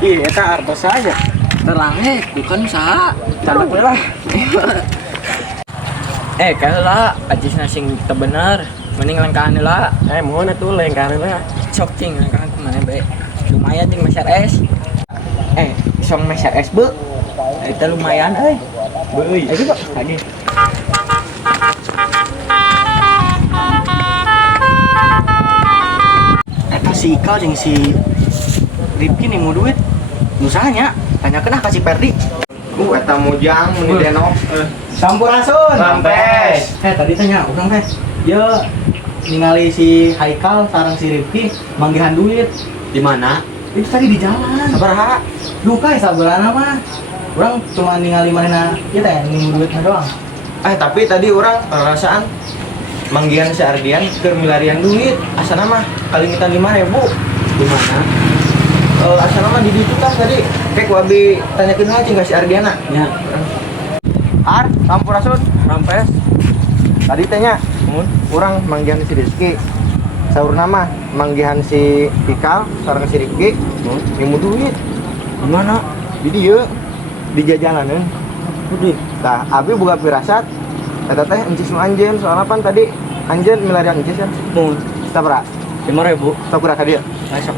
Iya, eta artos saya. Terangnya bukan usaha. Canda lah. Kalah ajisna sing teu bener. Mending langkahan heula. Mohon atuh lengkar lah. Sok cing langkahan kemana bae. Lumayan jeung meser es. Song meser es bu. Eta lumayan euy. Beuy. Ayo Pak, lagi. Eta si Ikal jeung si Rifki nih mau duit. Usahanya, tanya kena kasih Perdi. Eta mujang meni denok. Sampurasun. Sampes. Tadi tanya urang teh. Dia ningali si Haikal sareng si Rifki manggihan duit. Di mana? Itu tadi di jalan. Sabaraha? Duka ya sabarana mah. Urang cuma ningali manehna ieu teh ngimu duitna doang. Tapi tadi orang perasaan manggihan si Ardian keur milarian duit. Asana mah kalingitan 5.000. Di mana? Asana mah di ditu tah tadi. Kayak ku abi tanyakeun heula cing ka si Ardiana. Ya. Sampurasun. Rampes. Tadi tanya, orang manggihan si Rizky. Saur nama manggihan si Ikal sareng si Rizky. Ngimu duit. Di mana? Di dieu di jajalaneun.Udi. Tah, abi boga pirasat eta teh encis nu anjeun soalna pan tadi anjeun milarian encis kan. Mun Sabaraha? 5.000. Sabaraha ka dieu? Masuk.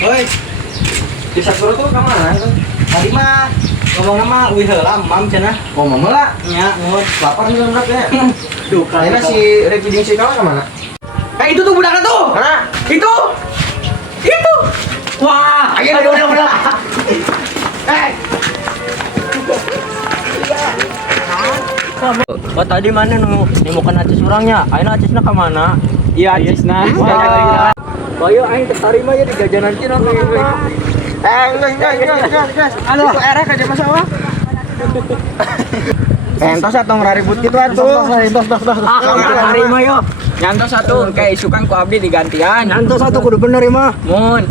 Oi. Bisa suruh tuh ka mana? Tadi mah ngomong nama wih heula mam cenah. Oh, mama lah. Nya, mun Lapar nih berat ya. duh Ayeuna si Revi jeung si Ikal ka mana? itu tuh budaknya tuh. Mana? Itu. Wah, Ayo udah. Oh tadi mana nemukan acis orangnya? Ayeuna acisna ka mana? iya acisna. Wah. Bayu aing ketarima ya di jajanan Cina Guys. Itu era ka jeung masalah. Entos atau ngaribut gitu atuh. Kamu ketarima yo. Nyantos satu kayak isukan ku abdi digantian. Nyantos satu kudu bener ya mah. Mun.